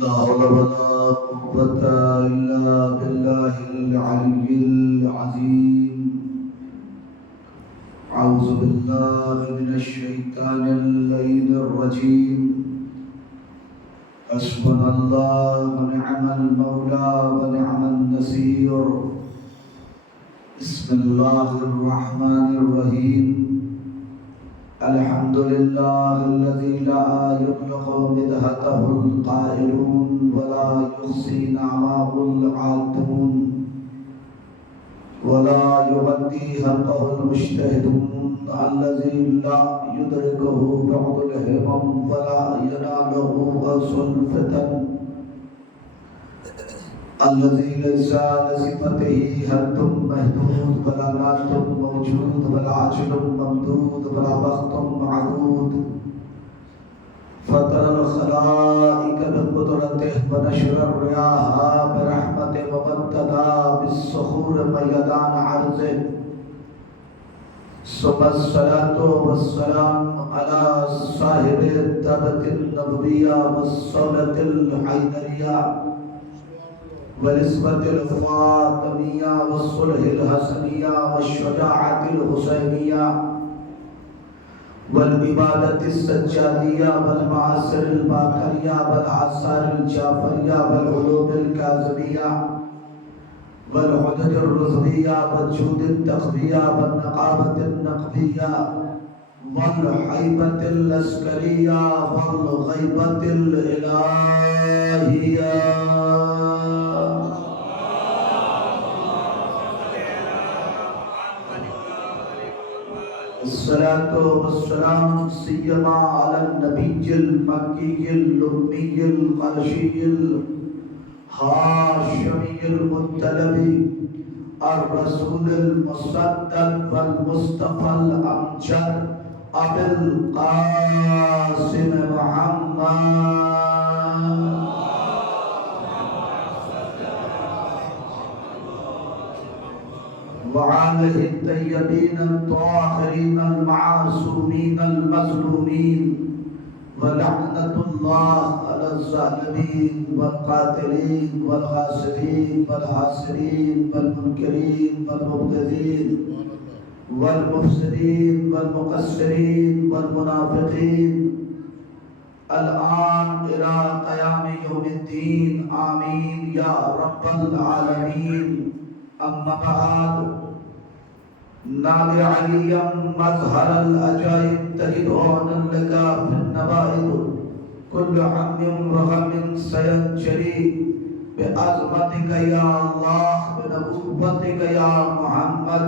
لا حول ولا قوة إلا بالله العلي العظيم. أعوذ بالله من الشيطان اللعين الرجيم. حسبنا الله ونعم المولى ونعم النصير. بسم الله الرحمن الرحيم. الحمد لله الذي لا يبلغ مدحته القائلون ولا يحصي نعمه العادون ولا يغطي حقه المجتهدون الذي لا يدركه بعض الهمم ولا يناله غوث الفتن الذي ليس لصفته حد محدود ولا نعت موجود ولا عجل ممدود ولا وقت معدود. فطر الخلائق بقدرته ونشر الرياح برحمته وابتدى بالصخور ميدان عرضه. ثم الصلاة والسلام على صاحب الدعوة النبوية والصولة الحيدرية والنسبة الفاطمية والصلح الحسنية والشجاعة الحسينية والعبادة السجادية والمعاصر الباقرية والآثار الجعفرية والعلوم الكاظمية والحجج الرزوية والجود التقوية والنقابة النقبية والحيبة العسكرية والغيبة الإلهية. الصلاة والسلام سيما على النبي المكي الأمي القرشي الهاشمي المطلبي الرسول المصدق والمصطفى الأمجد أبي القاسم محمد وآله الطيبين الطاهرين المعصومين المظلومين ولعنة الله على الظالمين والقاتلين والغاصبين والحاسدين والمنكرين والمبغضين والمفسدين والمقصرين والمنافقين الآن إلى قيام يوم الدين. آمين يا رب العالمين. أما بعد، نال عليا مظهر العجائب تجدون لك في النوائب كل هم وغم سينجلي بعظمتك يا الله بنبوتك يا محمد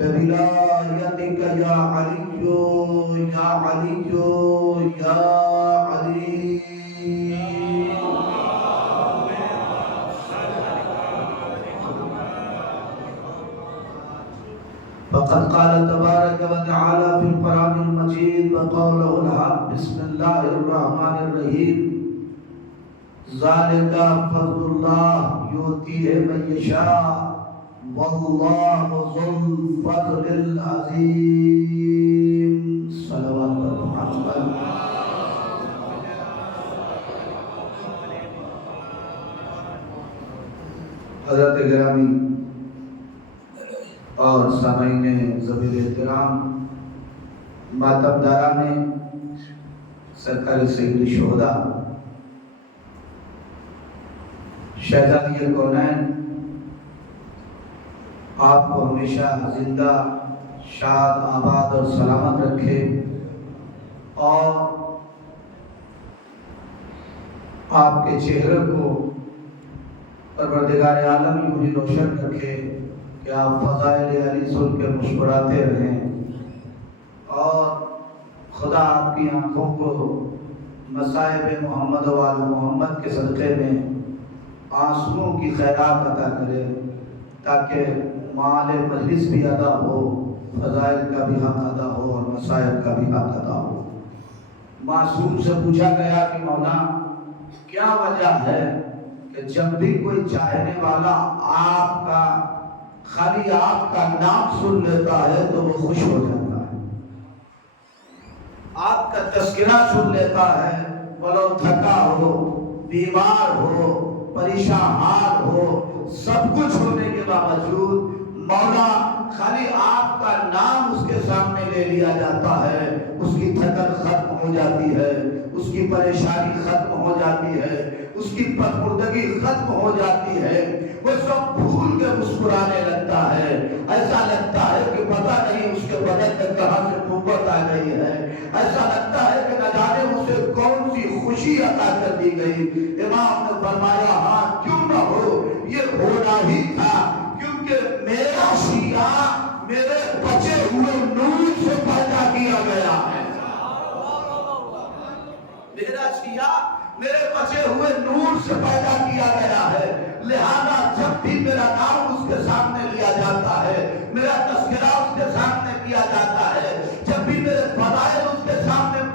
بولايتك يا علي يا علي يا علي. فقد قال تبارك وتعالى في القرآن المجيد وقوله الحق. بسم الله الرحمن الرحيم. ذلك فضل الله يؤتيه من يشاء والله ذو الفضل العظيم. صلوات محمد. حضرت گرامی اور سامعین ذویل احترام، ماتم داران سرکار سید الشہداء شہزادی کونین، آپ کو ہمیشہ زندہ شاد آباد اور سلامت رکھے اور آپ کے چہرے کو پروردگار عالم یوں ہی روشن رکھے کہ آپ فضائل علی سن کے مسکراتے رہیں اور خدا آپ کی آنکھوں کو مصائب محمد و آل محمد کے صدقے میں آنسوؤں کی خیرات عطا کرے، تاکہ مال مجلس بھی ادا ہو، فضائل کا بھی حق ادا ہو اور مصائب کا بھی حق ادا ہو۔ معصوم سے پوچھا گیا کہ مولا کیا وجہ ہے کہ جب بھی کوئی چاہنے والا آپ کا خالی آپ کا نام سن لیتا ہے تو وہ خوش ہو جاتا ہے، آپ کا تذکرہ سن لیتا ہے، ولو تھکا ہو، بیمار ہو، پریشان حال ہو، سب کچھ ہونے کے باوجود مولا خالی آپ کا نام اس کے سامنے لے لیا جاتا ہے، اس کی تھکن ختم ہو جاتی ہے، اس کی پریشانی ختم ہو جاتی ہے، اس کی پرمردگی ختم ہو جاتی ہے، وہ سب بھول کے مسکرانے لگتا ہے۔ ایسا لگتا ہے کہ پتہ نہیں اس کے بدن میں کہاں سے قوت آ گئی ہے، ایسا لگتا ہے کہ نہ جانے اسے کون سی خوشی عطا کر دی گئی۔ امام نے فرمایا ہاں کیوں نہ ہو، یہ ہونا ہی تھا، کیونکہ میرا شیعہ میرے بچے ہوئے نور سے پیدا کیا گیا ہے، میرا شیعہ میرے بچے ہوئے نور سے پیدا کیا گیا ہے، لہذا جب بھی میرا نام اس کے سامنے لیا جاتا ہے، میرا تذکرہ اس کے سامنے کیا جاتا ہے، جب بھی میرے فضائل اس کے سامنے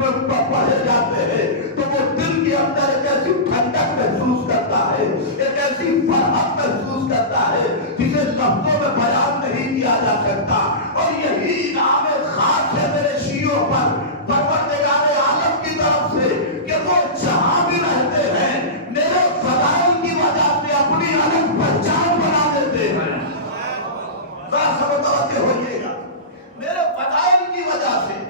پڑھے جاتے ہیں تو وہ دل کے اندر ایک ایسی ٹھنڈک محسوس کرتا ہے، ایک ایسی فرحت محسوس کرتا ہے جسے لفظوں میں بیان نہیں کیا جا سکتا۔ اور یہی انعام خاص ہے میرے شیعوں پر پروردگار عالم کی طرف سے کہ وہ جہاں بھی رہتے ہیں میرے فضائل کی وجہ سے اپنی الگ پہچان بنا دیتے ہیں۔ ذرا سب متوجہ ہوئیے گا، میرے فضائل کی وجہ سے،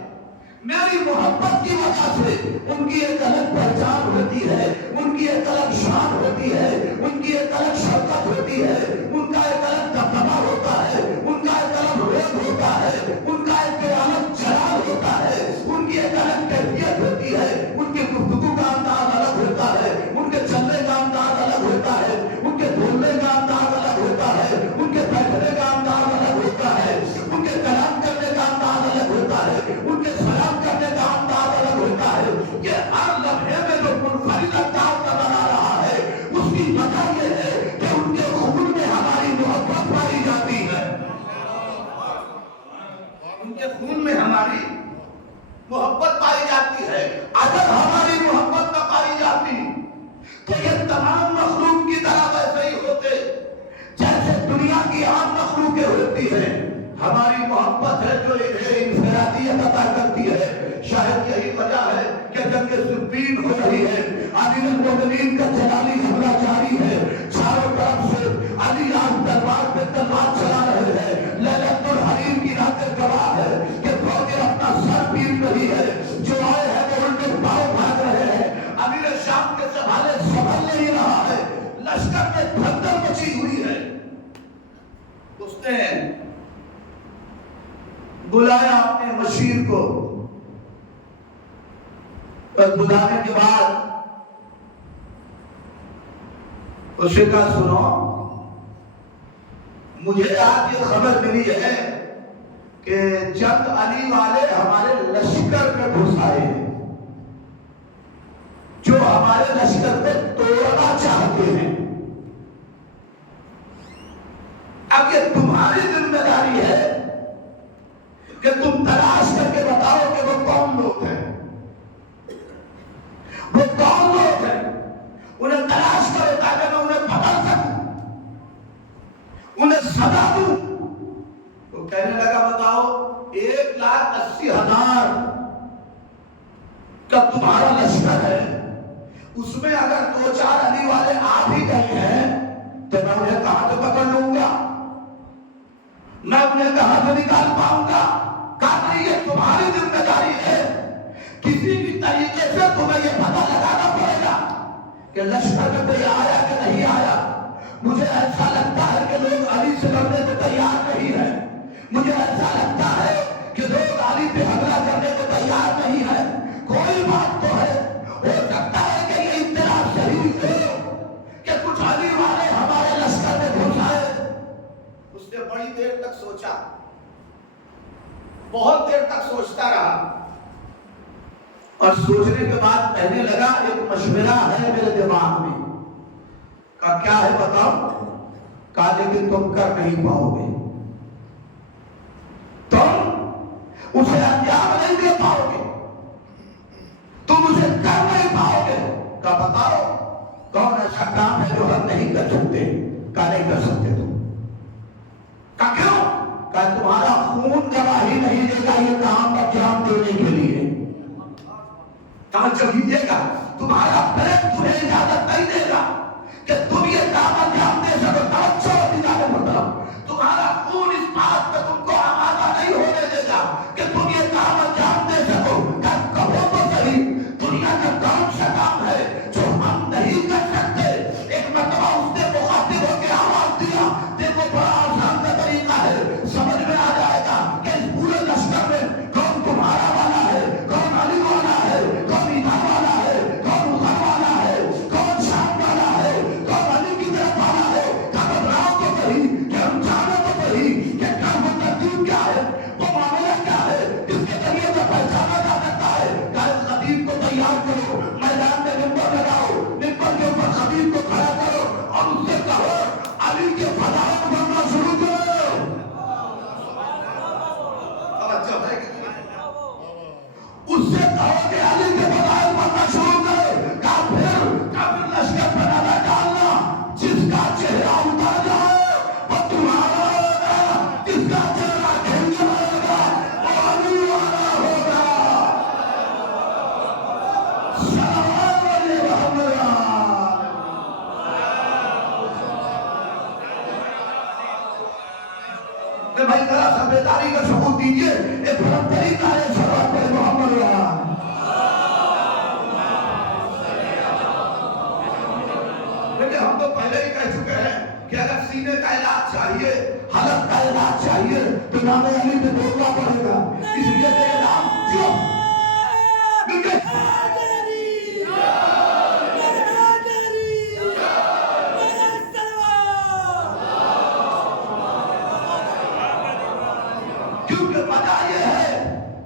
میری محبت کی وجہ سے ان کی ایک الگ پہچان ہوتی ہے، ان کی ایک الگ شان ہوتی ہے، ان کی ایک الگ شوکت ہوتی ہے، ان کا ایک الگ دبدبہ ہوتا ہے، ان کا ایک الگ روب ہوتا ہے، ان کا ایک الگ جلال ہوتا ہے، ان کی ایک الگ کیفیت ہوتی ہے، ان کی گفتگو کا انداز الگ ہوتا ہے، ان کے چلنے کا انداز الگ ہوتا ہے، ان کے بولنے کا انداز الگ ہوتا ہے، ان کے بیٹھنے کا انداز الگ ہوتا ہے، ان کے کلام کرنے کا انداز الگ ہوتا ہے، ان کے سلام کرنے کا انداز الگ ہوتا ہے۔ یہ ہر لمحے میں جو منفرد انداز نظر آ رہا ہے اس کی وجہ یہ ہے کہ ان کے خون میں ہماری محبت پائی جاتی ہے، ان کے خون میں ہماری محبت پائی جاتی ہے۔ اگر ہماری محبت نہ پائی جاتی تو یہ تمام مخلوق کی طرح ویسے ہی ہوتے جیسے دنیا کی عام مخلوقیں ہوتی ہیں۔ ہماری محبت ہے جو انہیں انفرادیت عطا کرتی ہے۔ شاید یہی وجہ ہے کہ جنگ صفین ہو رہی ہے، امیر المومنین کا جلالی حملہ جاری ہے، چاروں طرف سے علی آن تلوار پہ تلوار چلا رہے ہیں، لیلۃ الحریر کی راتیں گواہ ہے کہ فوجیں اپنا سر پیٹ رہی ہے، جو آئے ہیں وہ ان کے پاؤں بھاگ رہے ہیں، امیر شام کے سنبھالے سنبھل نہیں رہا ہے، لشکر میں بھگدڑ مچی ہوئی ہے۔ اس نے بلایا اپنے مشیر کو، اور بلانے کے بعد اسے کہا سنو، مجھے آج یہ خبر ملی ہے کہ چند علی والے ہمارے لشکر میں گھس آئے ہیں، جو ہمارے لشکر میں توڑنا چاہتے ہیں۔ اب یہ تمہاری ذمہ داری ہے کہ تم تلاش کر کے بتاؤ کہ وہ کون لوگ ہیں، وہ کون لوگ ہیں، انہیں تلاش کرو تاکہ میں انہیں پکڑ سکوں، انہیں سزا دوں۔ وہ کہنے لگا بتاؤ 1,80,000 کا تمہارا لشکر ہے، اس میں اگر 2-4 علی والے آ بھی گئے ہیں تو میں انہیں کہاں سے پکڑ لوں گا، میں انہیں کہاں سے نکال پاؤں گا؟ کہا نہیں، یہ تمہاری ذمہ داری ہے، کسی بھی طریقے سے تمہیں یہ پتہ لگانا پڑے گا کہ لشکر میں کوئی آیا کہ نہیں آیا۔ مجھے ایسا لگتا ہے کہ لوگ علی سے لڑنے کو تیار نہیں ہے، مجھے ایسا لگتا ہے کہ لوگ علی پہ حملہ کرنے کو تیار نہیں ہے۔ کوئی بات تو ہے، ہو سکتا ہے کہ یہ اطلاع صحیح ہو کہ کچھ علی والے ہمارے لشکر میں گھس آئے۔ اس نے بڑی دیر تک سوچا، بہت دیر تک سوچتا رہا اور سوچنے کے بعد کہنے لگا ایک مشورہ ہے میرے دماغ میں. کہا کیا ہے بتاؤ؟ کہا لیکن تم کر نہیں پاؤ گے، تم اسے انجام نہیں دے پاؤ گے، تم اسے کر نہیں پاؤ گے. کہا بتاؤ کون ایسا کام ہے جو ہم نہیں کر سکتے؟ کہا نہیں کر سکتے تم. کہا کیوں؟ کہا تمہارا خون گواہی نہیں دے گا یہ کام انجام دینے کے لیے. کہا جب یہ گا تمہارا بلڈ تمہیں اجازت نہیں دے گا کہ تم یہ کام انجام دے سکو. توجہ دلانے مطلب تمہارا خون اس بات پہ تم کو آمادہ نہیں ہونے دے گا کہ تم یہ کام انجام دے سکو. کہو تو صحیح دنیا کا کون سا کام ہے جو ہم نہیں کر سکتے؟ ایک مرتبہ اس نے مخاطب ہو کے آواز دیا. دیکھو بڑا آسان کا طریقہ ہے، سمجھ میں آ جائے گا کہ اس پورے لشکر میں کون تمہارا والا ہے، کون علی والا ہے، کون ایمان والا ہے، کون عمر والا ہے، کون شام والا ہے، کون علی کی طرف والا ہے. گھبراؤ تو صحیح کہ ہم جانے تو صحیح کہ کام و ترتیب کیا ہے، وہ معاملہ کیا ہے جس کے ذریعے سے پہچانا جا سکتا ہے. کہ خطیب کو تیار کرو، میدان میں ممبر لگاؤ، ممبر کے اوپر خطیب کو کھڑا کرو اور اس سے کہو علی کے فضائل بننا شروع کرو. توجہ ہے کہ اس سے کہو کہ علی کے فضائل بننا شروع کرو. کافر لشکر پر نہ ڈالنا. جس کا چہرہ اتر جائے وہ تمہارا ہوگا، جس کا چہرہ کھل جائے گا وہ علی والا ہوگا. سلام علیکم. بھائی ذرا سا بیداری کا ثبوت دیجیے. ایک بڑا طریقہ ہے صلوات پہ محمد اللہ. لیکن ہم تو پہلے ہی کہہ چکے ہیں کہ اگر سینے کا علاج چاہیے، حلق کا علاج چاہیے تو نام علی پہ بولنا پڑے گا. اس لیے میرے نام جو کیونکہ وجہ یہ ہے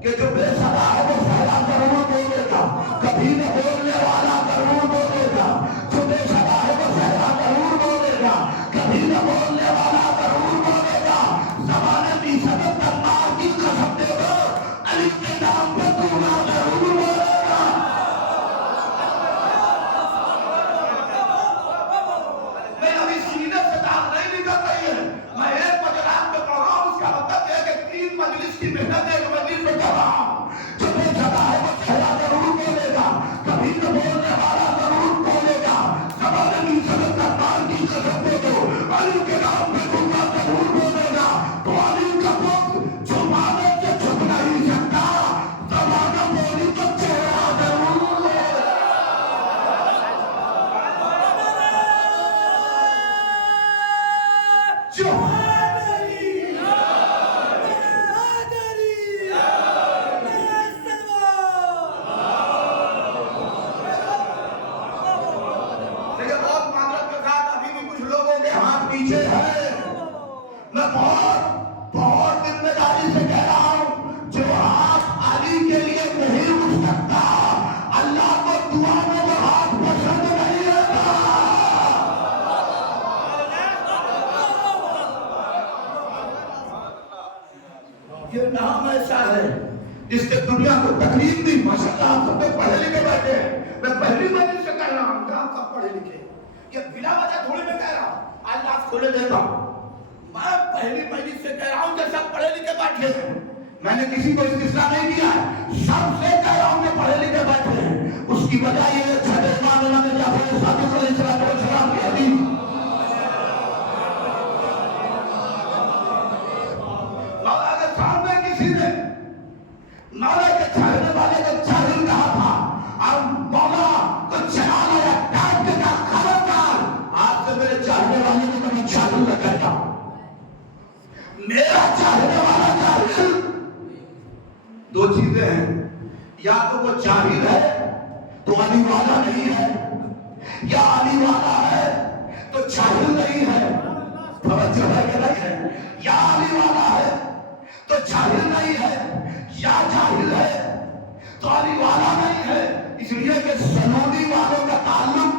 کہ جو بے صدا ہے وہ صدا ضرور بولے گا، کبھی نہ بولنے والا ضرور بولے گا. جو بے صدا ہے وہ صدا ضرور بولے گا، کبھی نہ بولنے والا ضرور بولے گا. زمانے کی سبق تلوار کی قسم دے دو علی کے نام پہ تمہارا ضرور بولے گا. میں ابھی سینے سے داغ نہیں نکل رہی ہے، میں ایک مجلس میں پڑھ رہا ہوں. اس کا مطلب ہے کہ 3 مجلس کی محنت ایک مجلس میں کر رہا ہوں. جو بے صدا ہے وہ صدا ضرور بولے گا، کبھی نہ بولنے والا ضرور بولے گا. زمانے کی سبق تلوار کی قسم دے دو علی کے نام پہ تمہارا ضرور بولے گا. تو علی کا وقت جو مانے سے چھپ نہیں سکتا، زمانہ بولی تو چہرہ ضرور بولے گا. جو پیچھے ہے. میں بہت ذمہ داری سے کہہ رہا ہوں، جو ہاتھ علی کے لیے نہیں اٹھ سکتا اللہ کو دعا میں وہ ہاتھ پسند نہیں ہوتا. یہ نام ایسا ہے جس نے دنیا کو تکلیف دی. ماشاءاللہ آپ سب لوگ پڑھے لکھے بیٹھے ہیں. میں پہلی مجلس سے کہہ رہا ہوں کہ آپ سب پڑھے لکھے. یہ بلا وجہ تھوڑی میں کہہ رہا ہوں، اللہ کھولے دیتا ہوں. میں پہلی مجلس سے کہہ رہا ہوں کہ سب پڑھے لکھے بیٹھے ہیں. میں نے کسی کو استثناء نہیں کیا ہے، سب سے کہہ رہا ہوں کہ پڑھے لکھے بیٹھے ہیں. اس کی وجہ یہ ہے چھٹے معاملہ میں جعفر صادق علیہ السلام کی حدیث. مولا کے سامنے کسی نے مولا کے چاہنے والے کو چاہل کہا تھا اور مولا کو چہانا یا ٹائپ کے کہا خبردار آج سے میرے چاہنے والے کو کبھی چاہل نہ کرتا. میرا چاہنے والا چاہل دو چیزیں ہیں، یا تو وہ چاہل ہے تو علی والا نہیں ہے، یا علی والا ہے تو چاہل نہیں ہے. توجہ ہے کہ نہیں ہے؟ یا علی والا ہے تو چاہل نہیں ہے،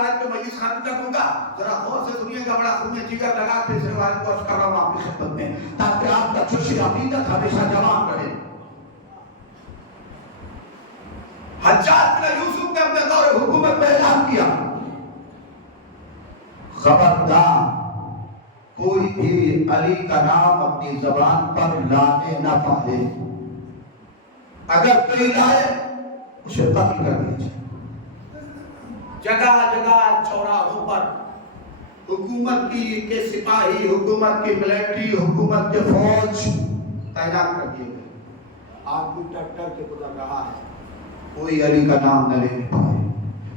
روایت کو مجلس ختم کر دوں گا. ذرا غور سے سنیے گا, بڑا خون جگر لگا کے اس روایت کو عرض کر رہا ہوں آپ کی خدمت میں, تاکہ آپ کا جوش عقیدت ہمیشہ جوان رہے. حجاج بن یوسف نے اپنے دور حکومت میں اعلان کیا, خبردار کوئی بھی علی کا نام اپنی زبان پر لانے نہ پائے, اگر کوئی لائے اسے قتل کر دیا جائے. جگہ جگہ چوراہوں پر حکومت کی کے سپاہی, حکومت کی ملٹری, حکومت کے فوج تعینات کر دیے گئے. آدمی ڈر ڈر کے گزر رہا ہے, کوئی علی کا نام نہ لینے پائے,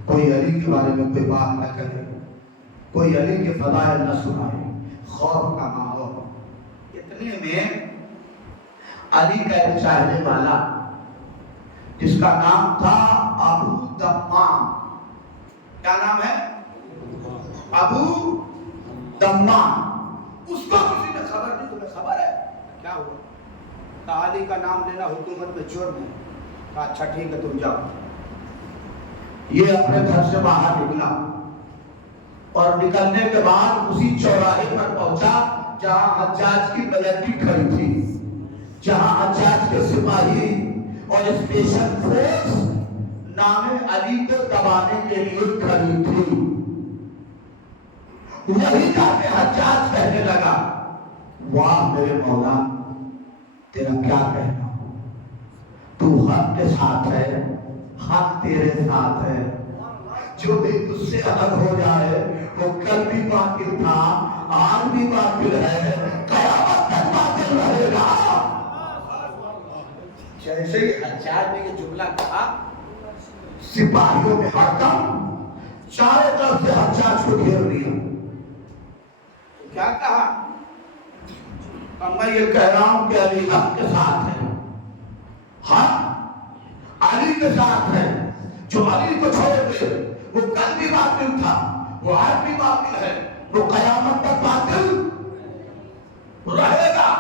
کوئی علی کے بارے میں کوئی بات نہ کرے, کوئی علی کے فضائل نہ سنائے. خوف کا ماحول. اتنے میں علی کا ایک چاہنے والا جس کا نام تھا ابو دمام. کیا نام ہے؟ ابو دمام. اس کو کسی نے خبر دی. تمہیں خبر ہے کیا ہوا؟ کہا علی کا نام لینا حکومت میں جرم ہے. کہا اچھا ٹھیک ہے تم جاؤ. یہ اپنے گھر سے باہر نکلا اور نکلنے کے بعد اسی چوراہے پر پہنچا جہاں حجاج کی ملٹری کھڑی تھی, جہاں حجاج کے سپاہی اور اسپیشل فورس نام علی کو دبانے کے لیے کھڑی تھی. وہی جا کے حجاج کہنے لگا, واہ میرے مولا, تیرا کیا کہنا, تو حق کے ساتھ ہے, حق تیرے ساتھ ہے. جو بھی تجھ سے الگ ہو جائے وہ کل بھی باطل تھا, آج بھی باطل ہے, قیامت تک باطل رہے گا. جیسے ہی حجاج نے یہ جملہ کہا, سپاہیوں نے حکم چاروں طرف سے حجاج کو گھیر لیا. کیا کہا؟ میں یہ کہہ رہا ہوں کہ علی حق کے ساتھ ہے, حق علی کے ساتھ ہے. جو علی کو چھوڑ دے وہ کل بھی باطل تھا, وہ آج بھی باطل ہے, وہ قیامت تک باطل رہے گا.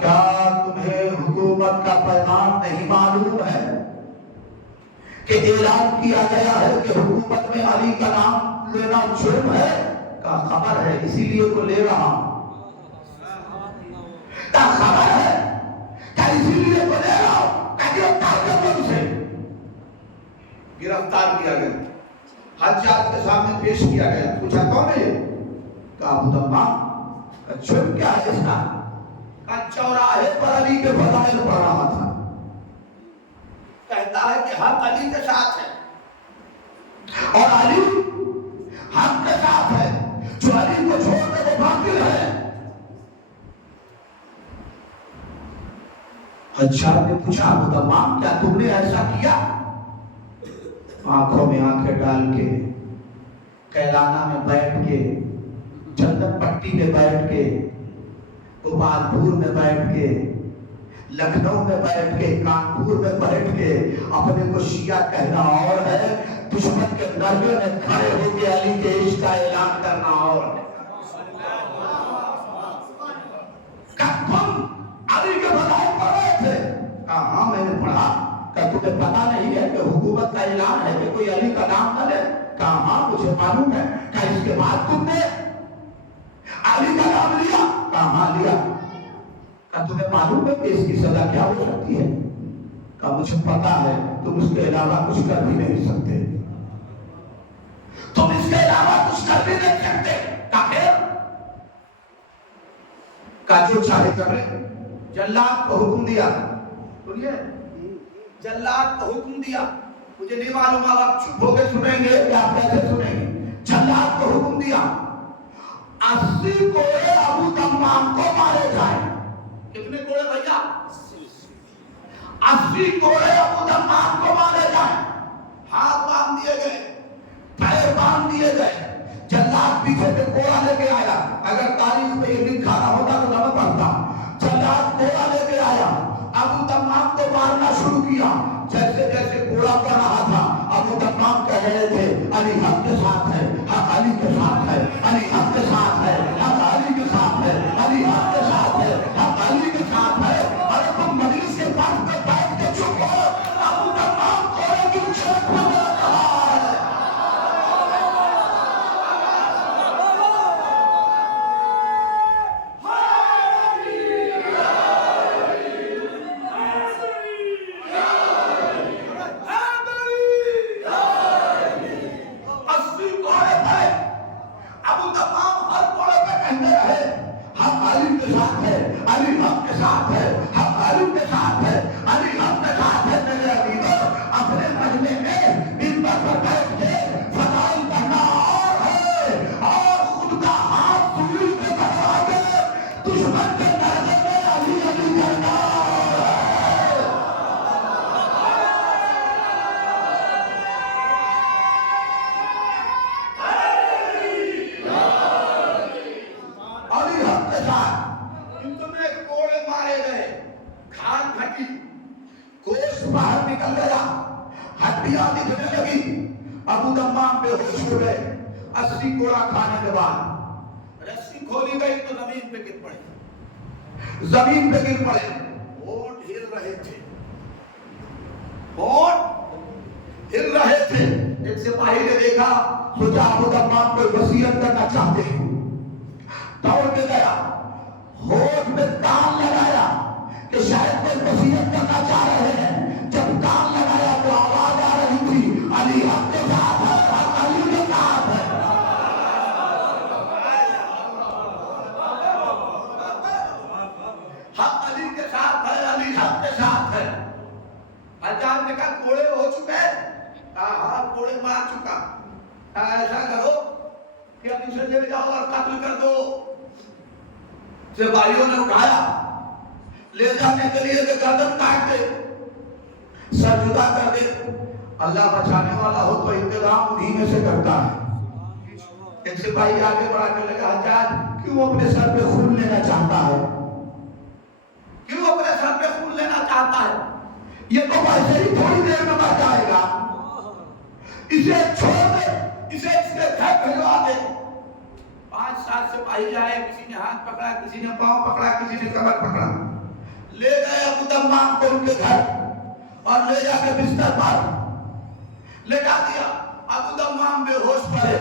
کیا تمہیں حکومت کا پیغام نہیں معلوم ہے کہ اعلان کیا گیا ہے کہ حکومت میں علی کا نام لینا جرم ہے؟ کا خبر ہے, اسی لیے تو لے رہا ہوں. کا خبر ہے کہ اسی لیے تو لے رہا ہوں. گرفتار کر دو اسے. گرفتار کیا گیا, حجاج کے سامنے پیش کیا گیا. پوچھا کون ہے یہ؟ کہا ابو دمام. جرم کیا ہے اس کا؟ کہا چوراہے پر علی کے فضائل پڑھ رہا تھا. کہتا ہے کہ حق علی کے ساتھ ہے اور علی حق کے ساتھ ہے, جو علی کو چھوڑ دے وہ باطل ہے. حجاج نے پوچھا ابو دمام کیا تم نے ایسا کیا؟ آنکھوں میں آنکھیں ڈال کے, کیلانہ میں بیٹھ کے, چندن پٹی میں بیٹھ کے, گوپالپور میں بیٹھ کے, لکھنؤ میں بیٹھ کے, کانپور میں بیٹھ کے اپنے کو شیعہ کہنا اور ہے, دشمن کے درگاہ میں کھڑے ہو کے علی کے عشق کا اعلان کرنا اور ہے. تم علی کے فضائل پڑھ رہے تھے؟ کہا ہاں میں نے پڑھا. کہ تمہیں پتا نہیں ہے کہ حکومت کا اعلان ہے کہ کوئی علی کا نام نہ لے؟ کہا ہاں مجھے معلوم ہے. کہ اس کے بعد تم نے علی کا نام لیا؟ کہا ہاں لیا. کہ تمہیں معلوم ہے کہ اس کی سزا کیا ہو سکتی ہے؟ کہا مجھے پتا ہے, تم اس کے علاوہ کچھ کر بھی نہیں سکتے, تم اس کے علاوہ کچھ کر بھی نہیں سکتے. کہا پھر؟ کہا جو چاہے کر رہے. جلاد کو حکم دیا, سنیے, جلاد کو حکم دیا. مجھے نہیں معلوم آپ چپ ہو کے سنیں گے یا آپ کیسے سنیں گے. جلاد کو حکم دیا 80 کوڑے ابو دمام کو مارے جائیں. کتنے کوڑے بھیا؟ 80 کوڑے ابو دمام کو مارے جائیں. ہاتھ باندھ دیے گئے, پیر باندھ دیے گئے. جلاد پیچھے سے کوڑا لے کے آیا. اگر تاریخ میں یہ لکھا نہ ہوتا تو نہ پڑھتا. جلاد کوڑا لے کے آیا, ابو دمام کو مارنا شروع کیا. جیسے جیسے کوڑا پڑ رہا تھا ابو دمام کہہ رہے تھے علی حق کے ساتھ ہے, حق علی کے ساتھ ہے, علی حق کے ساتھ ہے, حق علی کے ساتھ ہے, علی حق کے ساتھ ہے, حق علی کے ساتھ ہے. اور تم مجلس کے پاس میں بیٹھ کے چپ ہو. ابو دمام کوڑے کی چھت میں رہا ہے. چھوڑ گئے 80 کوڑا کھانے کے بعد رسی کھولی گئی تو زمین پہ گر پڑے، زمین پہ گر پڑے، ہونٹ ہل رہے تھے، ہونٹ ہل رہے تھے۔ ایک سپاہی نے دیکھا، سوچا ابو تمام کوئی وصیت کرنا چاہتے ہیں، دوڑ کے گیا، ہونٹ میں کان لگایا کہ شاید کوئی وصیت کرنا چاہ رہے ہیں۔ جب کان لگایا تو آواز آ رہی تھی، علی حق کے ساتھ ہے، حق علی کے ساتھ ہے۔ حق علی کے ساتھ ہے، علی حق کے ساتھ ہے۔ حجاج نے کہا کوڑے ہو چکے، ہاں کوڑے مار چکا، ایسا کرو کہ اب اسے لے جاؤ اور قتل کر دو۔ سپاہیوں نے اٹھایا، لے جانے کے لیے کہ گردن کاٹ دے، سر جدا کر دے۔ اللہ بچانے والا ہو تو انتظام انہی میں سے کرتا ہے۔ ایک سپاہی آگے بڑھا کے لگا، حجاج کیوں اپنے سر پہ خون لینا چاہتا ہے؟ کیوں اپنے سر پہ خون لینا چاہتا ہے؟ یہ تو ویسے ہی تھوڑی دیر میں مر جائے گا، اسے چھوڑ دے، اسے اس کے گھر بھجوا دے۔ 5-7 سپاہی آئے، کسی نے ہاتھ پکڑا، کسی نے پاؤں پکڑا، کسی نے کمر پکڑا، لے گئے ابو تمام کو ان کے گھر اور لے جا کے بستر پر لٹا دیا۔ ابو تمام بے ہوش پڑے،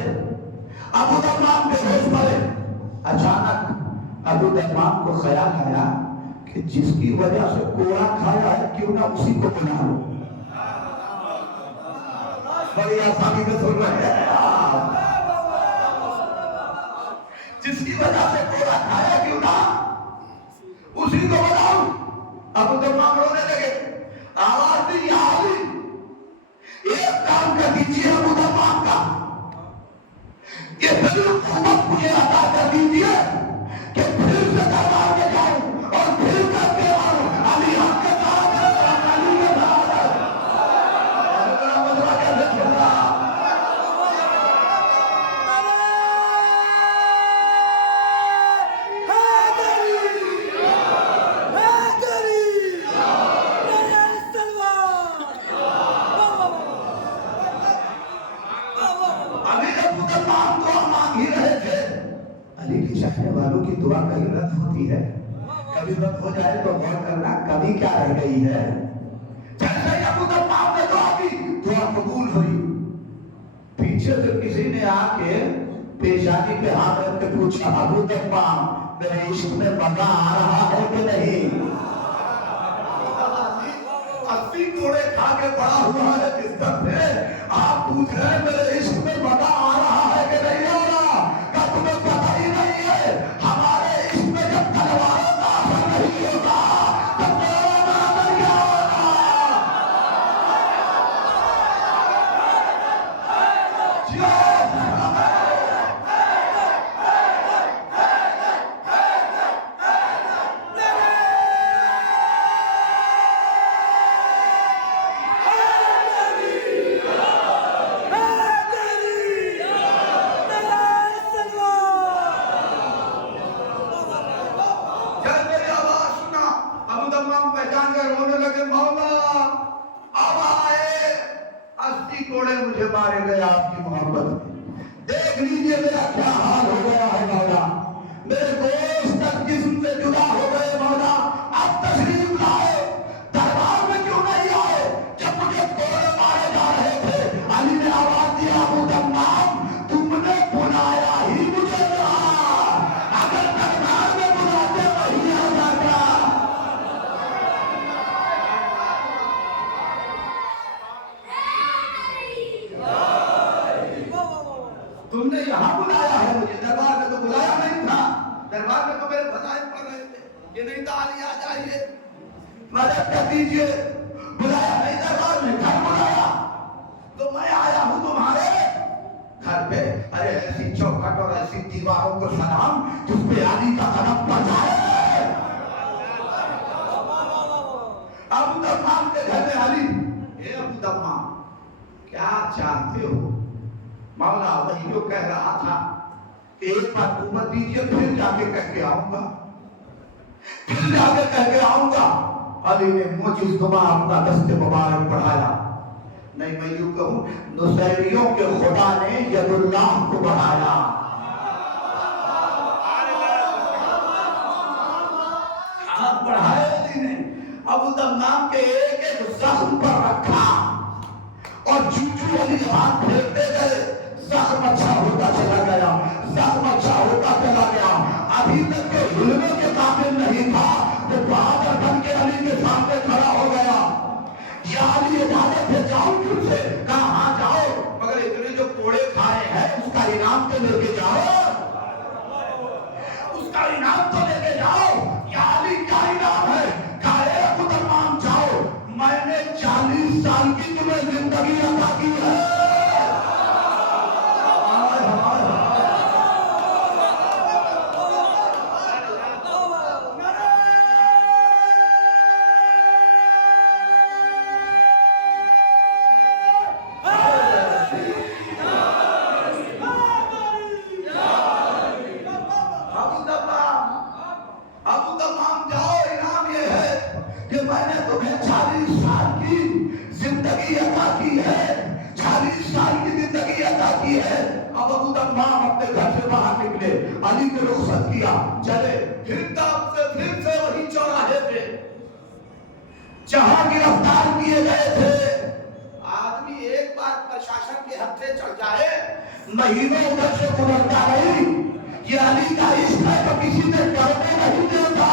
ابو تمام بے ہوش پڑے۔ اچانک ابو تمام کو خیال آیا کہ جس کی وجہ سے کوڑا کھایا ہے کیوں نہ اسی کو بنا لو۔ بڑی آسانی سے سن رہے ہیں آپ، جس کی وجہ سے کوڑا کھایا کیوں نہ اسی کو بناؤ۔ ابو تمام رونے لگے، آواز دی، یا علی ایک کام کر دیجیے ابو تمام کا، یہ پھر حکومت مجھے عطا کر دیجیے کہ پھر سے دربار میں جاؤں اور پھر کر کے آؤں، علی حق کے ساتھ ہے، علی کے ساتھ ہے۔ ابو مجمع کیسے چل رہا؟ چاہنے والوں کی دعا کہیں رد ہوتی ہے، کبھی رد ہو جائے تو غور کرنا کبھی کیا رہ گئی ہے۔ جیسے ہی ابو تمام نے دعا کی، دعا قبول ہوئی۔ پیچھے سے کسی نے آ کے پیشانی پہ ہاتھ رکھ کے پوچھا، ابو تمام میرے عشق میں مزہ آ رہا ہے کہ نہیں؟ 80 کوڑے کھا کے بڑا ہوا ہے بستر پہ، آپ پوچھ رہے ہیں میرے عشق میں مزہ آ رہا ہے کہ نہیں آ رہا؟ کیا تمہیں پتہ ہی نہیں ہے ہمارے عشق میں جب تلواروں کا اثر نہیں ہوتا تب میرا اثر کیا ہوگا؟ مارے گئے آپ کی محبت میں، دیکھ لیجئے میرا کیا حال ہو گیا ہے مولا، میرے گوشت تک جسم سے جدا ہو گئے مولا، اب تشریف لائے، دربار میں کیوں نہیں آئے؟ جب مجھے کوڑے مارے جا رہے تھے علی نے آواز دیا، ابو تمام تم نے بلایا ہی مجھے کہا، اگر دربار میں بلاتے وہی آ جاتا۔ تم نے یہاں بلایا ہے مجھے، دربار میں تو بلایا نہیں تھا، دربار میں تو میرے فضائل پڑھ رہے تھے، یہ نہیں تھا علی آ جائیے، مدد کر دیجئے، بلایا نہیں دربار میں، گھر بلایا تو میں آیا ہوں تمہارے گھر پہ۔ ارے ایسی چوکھٹ اور ایسی دیواروں کو سلام جس پہ علی کا قدم پڑ جائے۔ ابو تمام کے گھر میں علی، اے ابو تمام کیا چاہتے ہو؟ مولا وہی جو کہہ رہا تھا، ایک بار حکومت دیجئے پھر جا کے کہہ کے آؤں گا، پھر جا کے کہہ کے آؤں گا۔ علی نے مجھے زبان اپنا دست مبارک بڑھایا، نہیں میں یوں کہوں نصیریوں کے خدا نے ید اللہ کو بڑھایا. ہاتھ بڑھائے علی نے ابو تمام کے ایک ایک زخم پر رکھا اور جو علی ہاتھ پھیرتے گئے زخم اچھا ہوتا چلا گیا, زخم اچھا ہوتا چلا گیا. ابھی تک کے ہلنے کے قابل نہیں تھا وہ بہادر بن کے علی کے سامنے کھڑا ہو گیا. یا علی اجازت ہے جاؤ پھر سے, کہا ہاں جاؤ, مگر اتنے جو کوڑے کھائے ہیں اس کا انعام تو لے کے جاؤ, اس کا انعام تو لے کے جاؤ. یا علی کیا انعام ہے؟ کہا اے ابو تمام جاؤ, میں نے 40 سال کی تمہیں زندگی عطا کی ہے. علی نے رخصت کیا, چلے پھر تب سے پھر سے وہی چوراہے پہ جہاں گرفتار کیے گئے تھے. آدمی ایک بار پرشاسن کے ہتھے چڑھ جائے مہینوں ادھر سے گزرتا نہیں. یہ علی کا عشق ہے تو کسی نے کرنے نہیں دیتا.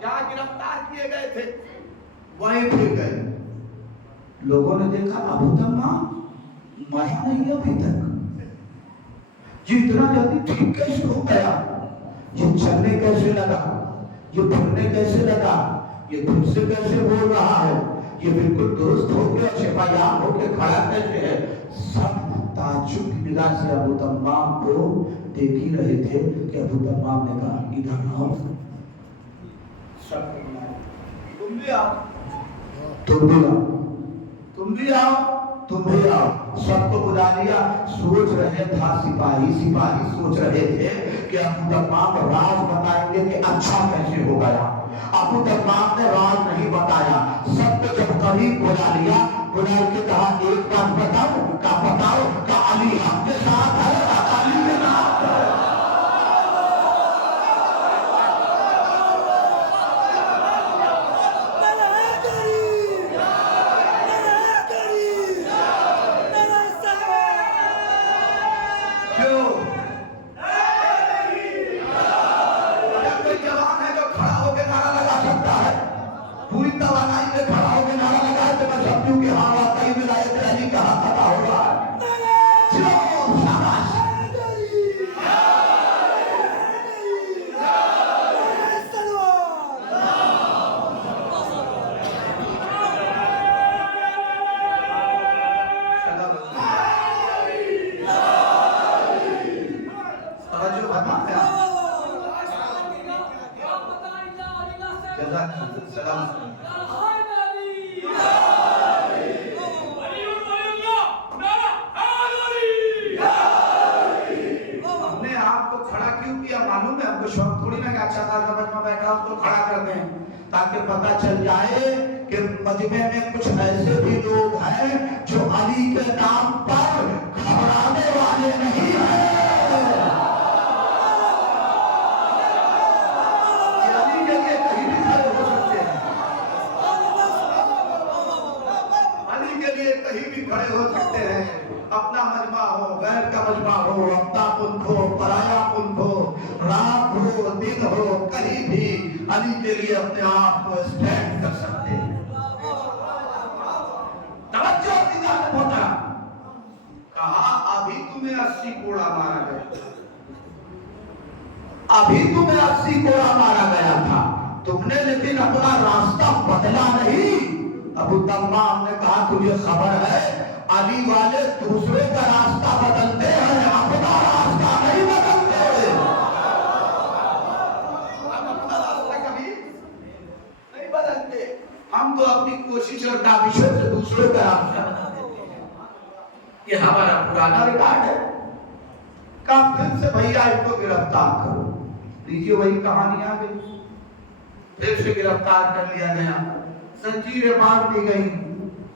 جہاں گرفتار کیے گئے تھے وہیں پھر گئے. لوگوں نے دیکھا ابو تمام مرا نہیں ابھی تک, یہ اتنا جلدی ٹھیک کیسے ہو گیا, یہ چلنے کیسے لگا, یہ پھرنے کیسے لگا, یہ خود سے کیسے بول رہا ہے, یہ بالکل درست ہو گیا, شفایاب ہو کے کھڑا کیسے ہے. سب تعجب کی نگاہ سے ابو تمام کو دیکھ ہی رہے تھے کہ ابو تمام نے کہا ادھر آؤ. سب کو بلایا, تم بھی آؤ, تم بھی آؤ, تم بھی آؤ, تم بھی آؤ. سب کو بلا لیا. سوچ رہے تھا سپاہی سوچ رہے تھے کہ ابو تمام راز بتائیں گے کہ اچھا کیسے ہو گیا. ابو تمام نے راز نہیں بتایا. سب کو جب قریب بلا لیا, بلا کے کہا ایک بات بتاؤ, کہا بتاؤ, کہا علی ہم کے ساتھ ہے, علی کے ساتھ ہے. تاکہ پتہ چل جائے کہ مجمع میں کچھ ایسے بھی لوگ ہیں جو علی کے نام پر گھبرانے والے نہیں ہیں. علی کے لیے کہیں بھی کھڑے ہو سکتے ہیں, علی کے لیے کہیں بھی کھڑے ہو سکتے ہیں. اپنا مجمع ہو, غیر کا مجمع ہو, اپنا ملک ہو, پرایا ملک ہو, رات ہو, دن ہو, کہیں بھی علی کے لیے اپنے آپ کو اسٹینڈ کر سکتے ہیں. توجہ دیدار ہوتا, کہا ابھی تمہیں 80 کوڑا مارا گیا, ابھی تمہیں 80 کوڑا مارا گیا تھا, تم نے لیکن اپنا راستہ بدلا نہیں. ابو تمام نے کہا تجھے خبر ہے علی والے دوسرے کا راستہ بدلتے ہیں, اپنا راستہ نہیں بدلتے. ہم تو اپنی کوشش اور کاوشوں سے دوسروں کا راستہ بنا دیتے ہیں. یہ ہمارا پرانا ریکارڈ ہے. کہا پھر سے بھیا ان کو گرفتار کرو. لیجیے وہی کہانی آ گئی, پھر سے گرفتار کر لیا گیا, زنجیریں باندھ دی گئی,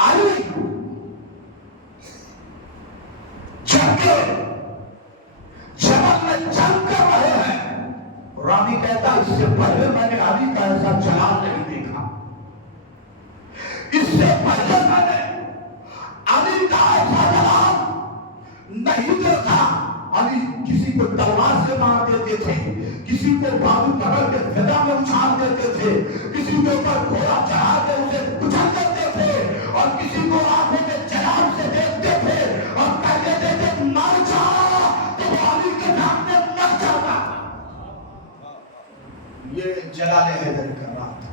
علی جبل میں جنگ کر رہے ہیں، راوی کہتا اس سے پہلے میں نے علی کا ایسا جلال نہیں دیکھا، اس سے پہلے میں نے علی کا ایسا جلال نہیں دیکھا۔ علی کسی کو تلوار سے مار دیتے تھے، کسی کو بازو پکڑ کے فضا میں اچھال دیتے تھے، کسی کے اوپر گھوڑا چڑھا کے اسے کچل دیتے تھے، اور کسی کو آنکھوں میں جلال سے دیکھتے تھے اور کہتے تھے مر جا، تو وہ علی کے سامنے مر جاتا۔ یہ جلال حیدر کا بات تھا۔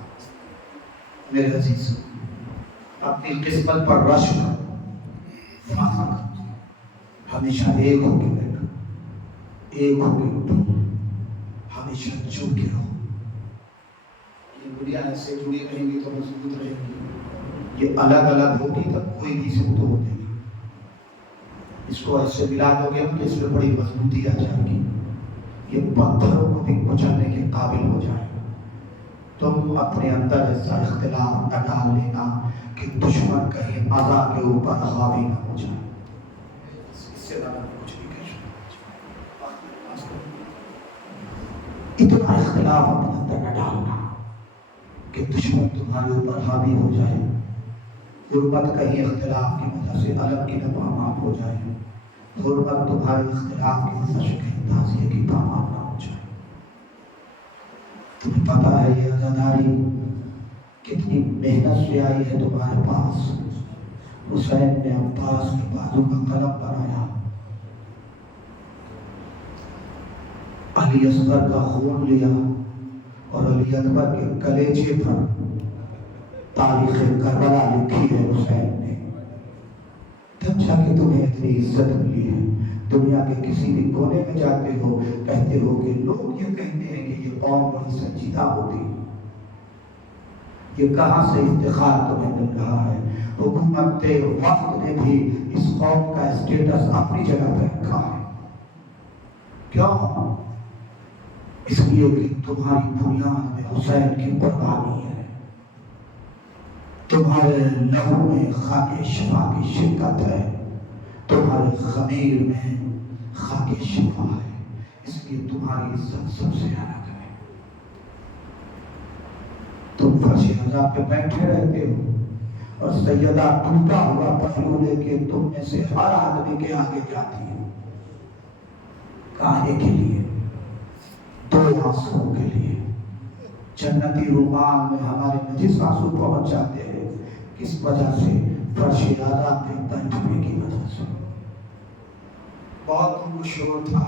میرے عزیز اپنی قسمت پر رش کر، ہمیشہ ایک ہو کے بیٹھو، ایک ہو کے اٹھو، ہمیشہ جڑ کے رہو۔ یہ دنیا ایسے جڑی رہیں گی تو مضبوط رہیں گی، یہ الگ الگ ہوگی تب کوئی بھی سے تو ہوتے گی۔ اس کو ایسے ملا دو گے کہ اس میں بڑی مضبوطی آ جائے گی، یہ پتھروں کو بھی کچلنے کے قابل ہو جائے گا۔ تم اپنے اندر ایسا اختلاف نہ ڈال لینا کہ دشمن کہیں اذا کے اوپر حاوی نہ ہو جائے۔ اس سے زیادہ کچھ نہیں کہہ سکتا۔ اتنا اختلاف اپنے اندر نہ ڈالنا کہ دشمن تمہارے اوپر حاوی ہو جائے، غربت کہیں اختلاف کی وجہ سے الگ کی نہ پامال ہو جائے، غربت تمہارے اختلاف کی وجہ سے کہیں تعزیے کی پامال نہ ہو جائے۔ تمہیں پتا ہے یہ عزاداری کتنی محنت سے آئی ہے تمہارے پاس۔ حسین نے عباس کے بازو کا قلم بنایا، علی اصغر کا خون لیا اور علی اکبر کے کلیجے پر تاریخ کربلا لکھی ہے حسین نے۔ تب جا کے تمہیں اتنی عزت ملی ہے۔ دنیا کے کسی بھی کونے میں جاتے ہو کہتے ہو کہ لوگ یہ کہتے ہیں کہ یہ قوم بڑی سنجیدہ ہوتی، یہ کہاں سے افتخار تمہیں مل رہا ہے؟ حکومت وقت نے بھی اس قوم کا اسٹیٹس اپنی جگہ پہ رکھا ہے۔ کیوں؟ اس لیے کہ تمہاری بنیاد میں حسین کی قربانی ہے، تمہارے لہو میں خاک شفا کی شرکت ہے، تمہارے خمیر میں خاک شفا ہے، اس لیے تمہاری عزت سب سے الگ ہے۔ تم فرش عزا پہ بیٹھے رہتے ہو اور سیدہ ٹوٹا ہوا پہلو لے کے تم میں سے ہر آدمی کے آگے جاتی ہے۔ کاہے کے لیے؟ دو آنسوں کے لیے۔ جنتی رومان میں ہمارے نجس آنسو پہنچ جاتے ہیں، کس وجہ سے؟ فرش عزا پہ بیٹھنے کی وجہ سے۔ بہت شور تھا،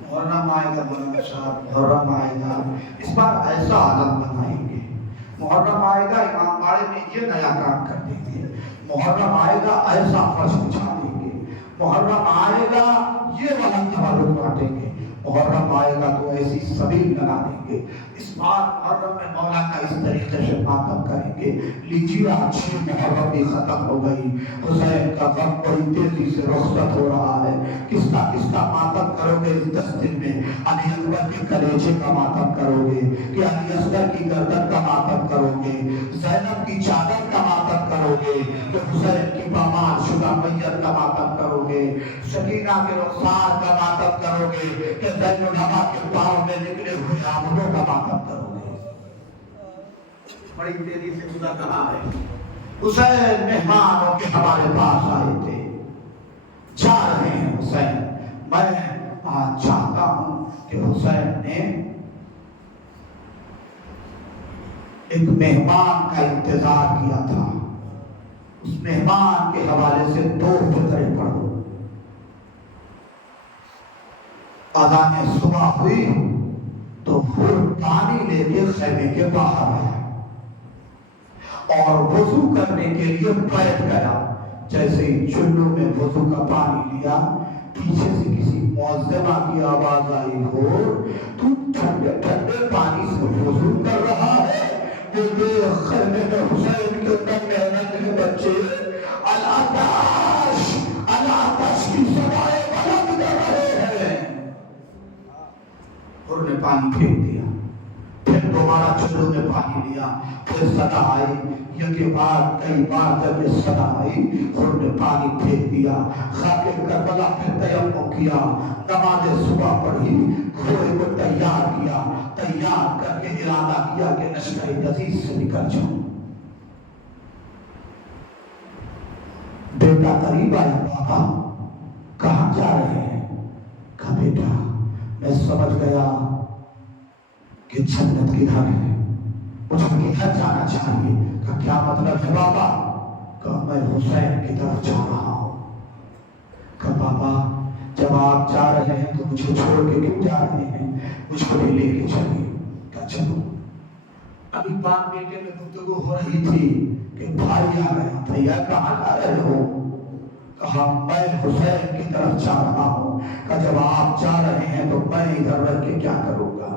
محرم آئے گا، مولانا صاحب محرم آئے گا، اس بار ایسا عالم بنائیں گے، محرم آئے گا امام باڑے میں یہ نیا کام کر دیں گے، محرم آئے گا ایسا فرش بچھا دیں گے، محرم آئے گا یہ والا تبرک بانٹیں گے، محرم آئے گا تو ایسی سبیل لگا دیں گے۔ اس بار محرم میں مولانا اس طریقے سے ماتم کریں گے، لیجیے اچھی محرم بھی ختم ہو گئی، حسین کا غم بڑی تیزی سے رخصت ہو رہا ہے، کس کا ماتم کرو گے اس 10 دن میں؟ علی اکبر کے کلیجے کا ماتم کرو گے کہ علی اصغر کی گردن کا ماتم کرو گے، زینب کی چادر کا ماتم کرو گے کہ حسین کی پامال شدہ میت کا ماتم کرو گے، سکینہ کے رخسار کا ماتم کرو گے کہ زین العبا کے پاؤں میں نکلے ہوئے آمدوں کا ماتم کرو گے۔ بڑی تیزی سے گزر رہا ہے۔ حسین مہمانوں کے ہمارے پاس آئے تھے، جا رہے ہیں حسین۔ میں آج چاہتا ہوں کہ حسین نے ایک مہمان کا انتظار کیا تھا، اس مہمان کے حوالے سے 2 فقرے پڑھو۔ اذان صبح ہوئی تو پھر پانی لے کے خیمے کے باہر آیا اور وضو کرنے کے لیے بیٹھ گیا۔ جیسے ہی چلو میں وضو کا پانی لیا، پیچھے سے کسی معذبہ کی آواز آئی ہو، تو ٹھنڈے ٹھنڈے پانی سے وضو کر رہا ہے؟ یہ خیمے میں حسین کے تن محنت کے بچے الاتش کی صدائیں بلند کر رہے ہیں۔ اور نے پانی پھینک دیا، پھر دوبارہ دوبارہ چلو میں پانی لیا، پھر صدا آئی، یہ بعد کئی بار جب یہ صدا آئی انہوں نے پانی پھینک دیا، خاک کربلا پہ تیمم کیا، نماز صبح پڑھی، گھوڑے کو تیار کیا، تیار کر کے ارادہ کیا کہ لشکر یزید سے نکل جاؤں۔ بیٹا قریب آیا، بابا کہاں جا رہے ہیں؟ کہا بیٹا میں سمجھ گیا کہ جنت کدھر ہے، مجھے کدھر جانا چاہیے۔ کہا کیا مطلب ہے بابا؟ کہا میں حسین کی طرف جا رہا ہوں۔ کہا بابا جب آپ جا رہے ہیں تو مجھے چھوڑ کے کیوں جا رہے ہیں؟ مجھ کو بھی لے کے چلیے۔ کہا چلو۔ ابھی باپ بیٹے میں گفتگو ہو رہی تھی کہ بھائی آ گیا، بھیا کہاں جا رہے ہو؟ کہا میں حسین کی طرف جا رہا ہوں۔ کہا جب آپ جا رہے ہیں تو میں ادھر رہ کے کیا کروں گا؟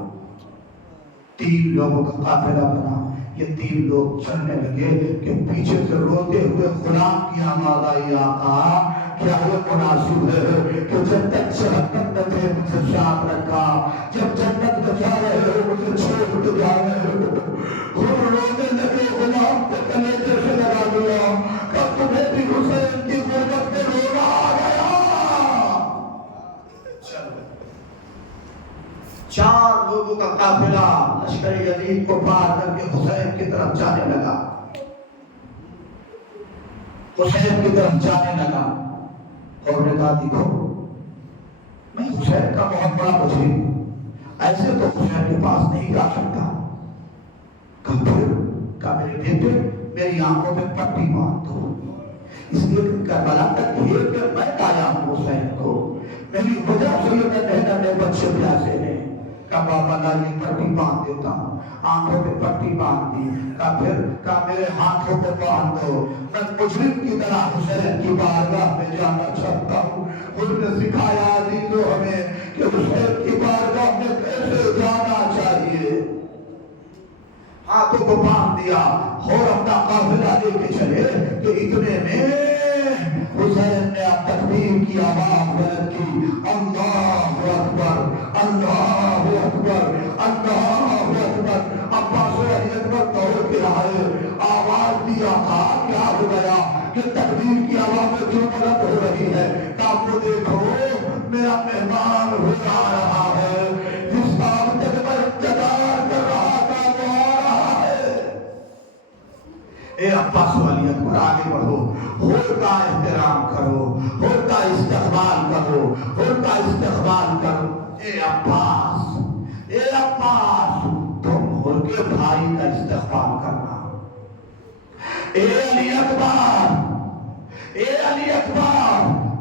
3 لوگوں کا قافلہ بنا، یہ 3 لوگ چلنے لگے کہ پیچھے سے روتے ہوئے غلام کی آواز آئی، آقا کیا وہ مناسب ہے کہ جب تک جہنم میں تھے مجھے ساتھ رکھا، جب جنت میں جا رہے ہو مجھے چھوڑ کے جا رہے ہو؟ خود رونے لگے، غلام کو کلیجے سے لگا دیا، کہ تمہیں بھی حسین کی غربت میں رونا آ گیا۔ 4 لوگوں کا قافلہ لشکر یزید کو پار کر کے حسین کی طرف جانے لگا، حسین کی طرف جانے لگا، اور نے کہا دیکھو میں حسین کا بہت بڑا مجرم ہوں، ایسے تو حسین کے پاس نہیں جا سکتا۔ کہا میرے بیٹے میری آنکھوں میں پٹی باندھ دو، اس لیے کہ کربلا تک گھیر کے میں لایا ہوں حسین کو، میری وجہ سے یہ ننھے بچے پیاسے ہیں۔ کہا بابا لائیے پٹی باندھ دیتا ہوں، آنکھوں پہ پٹی باندھ دی۔ کہا میرے ہاتھوں پہ باندھ دو، میں مجرم کی طرح حسین کی بارگاہ میں جانا چاہتا ہوں۔ خود نے سکھایا عزیزو ہمیں کہ حسین کی بارگاہ میں کیسے جانا چاہیے۔ ہاتھوں کو باندھ دیا اور اپنا قافلہ لے کے چلے کہ اتنے میں حسین نے تکبیر کی آواز بلند کی، اللہ اکبر اللہ اکبر اللہ اکبر۔ عباس علی اکبر دوڑ کے آئے، آواز دیا، کہا کیا ہو گیا کہ تکبیر کی آواز کیوں بلند ہو رہی ہے؟ کہا وہ دیکھو میرا مہمان ہو جا رہا ہے، جس کا اب تک میں انتظار کر رہا تھا وہ آ رہا ہے۔ اے عباس علی اکبر آگے بڑھو، حور کا احترام کرو، حور کا استقبال کرو، حور کا استقبال کرو۔ اے عباس تم حور کے بھائی کا استقبال کرنا۔ اے علی اکبر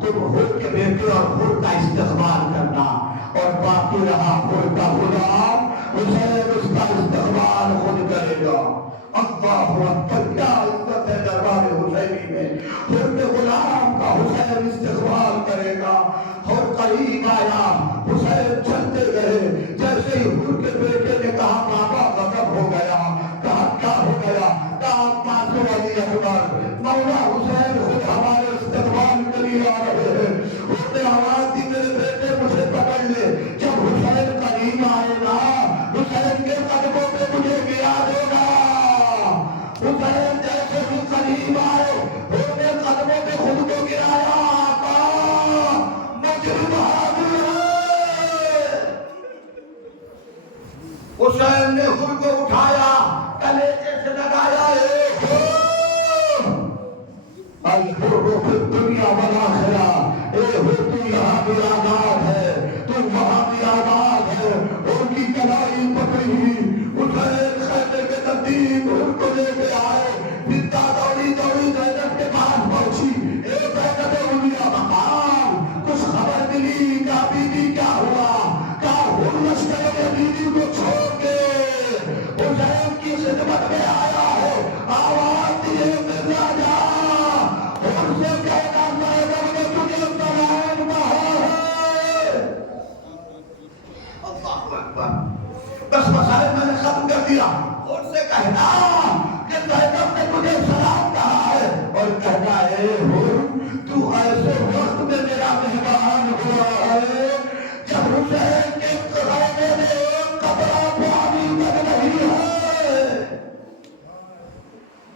تم حور کے بیٹے اور حور کا استقبال کرنا، اور باقی رہا حور کا غلام حسین اس کا استقبال خود کرے گا۔ اللہ اکبر، کیا عزت ہے دربار حسینی میں، حور کے غلام کا حسین استقبال کرے گا۔ اور قریب آیا، حسین چلتے گئے، جیسے ہی حور کے بیٹے نے کہا بابا غضب ہو گیا، کہا کیا ہو گیا؟ کہا عباس علی اکبر مولا حسین خود ہمارے استقبال کے لیے آ رہے ہیں۔ اس نے آواز دی میرے بیٹے مجھے پکڑ لے، جب حسین قریب آئے گا حسین کے قدموں پہ مجھے گرا دے گا۔ حسین جیسے ہی قریب آئے انہوں نے قدموں پہ خود کو گرایا، آقا مجرم حاضر ہے۔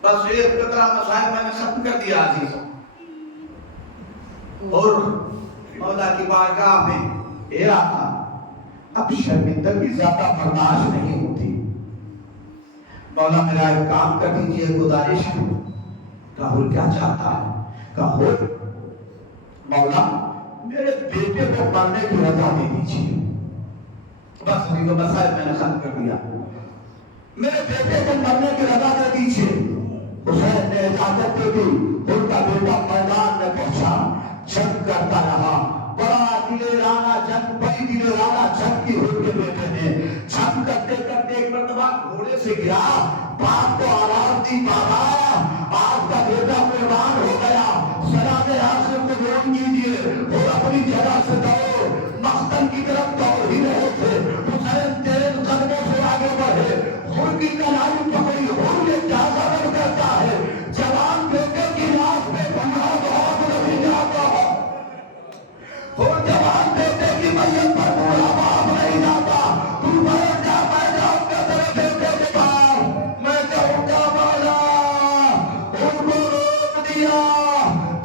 بس ایک فقرہ مسائل میں نے ختم کر دیا عزیزوں. اور مولا کی بارگاہ میں اے آقا اب شرمندگی زیادہ برداشت نہیں ہوتی. مولا میرا ایک کام کر دیجیے, گزارش ہے. راہل کیا چاہتا ہے؟ راہل مولا میرے بیٹے کو مرنے کی رضا دے دیجیے. بس ابھی تو مسائل میں نے ختم کر دیا. میرے بیٹے کو مرنے کی رضا دے دیجیے. حسین نے اجازت دے دی. ان کا بیٹا میدان میں پہنچا, جنگ کرتا رہا. بڑا دلیرانہ جنگ, بڑی دلیرانہ جنگ کی ہوئی کے بیٹے نے جنگ کرتے کرتے ایک مرتبہ گھوڑے سے گرا. باپ کو آواز دی, بابا آپ کا بیٹا قربان ہو گیا, سلام آخر کو گرم کیجیے. اور اپنی جگہ سے دوڑ, مقتل کی طرف دوڑ ہی رہے تھے. حسین تیز قدموں سے آگے بڑھے, خون کی کلائی پکڑی. خون نے کیا سبب کرتا ہے؟ جوان بیٹے کی لاش پہ بھنگا بہت نہیں جاتا. اور جوان بیٹے کی میت پر بوڑھا باپ نہیں جاتا. تو بیٹھ جا, میں جاؤں گا تیرے بیٹے کے پاس. میں کہوں گا مولا ان کو روک دیا.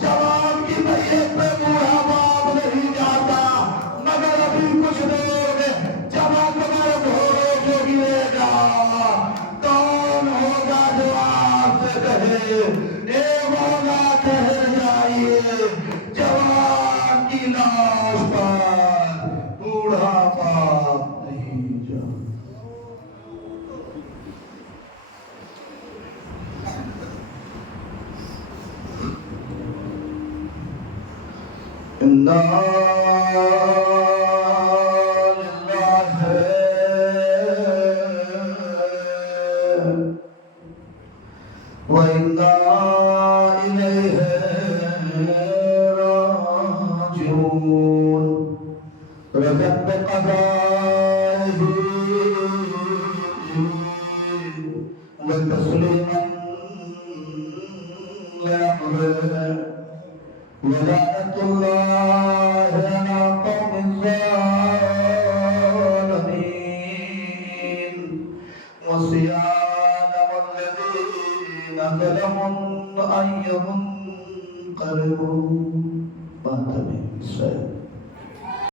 جوان کی میت پہ بوڑھا باپ نہیں جاتا. مگر ابھی کچھ لوگ جوان بغیر گھوڑوں سے گرے گا. کون ہوگا جو آپ سے کہے اے مولا ٹھہر جائیے. جوان کی لاش پر بوڑھا باپ نہیں جاتا. انا للہ وَإِنَّا إِلَيْهِ راجعون. رجت بقضائه وتسليما لأمره ولعنة الله على قوم الظالمين. وسيعلم الذين ظلموا أن ينقلبوا.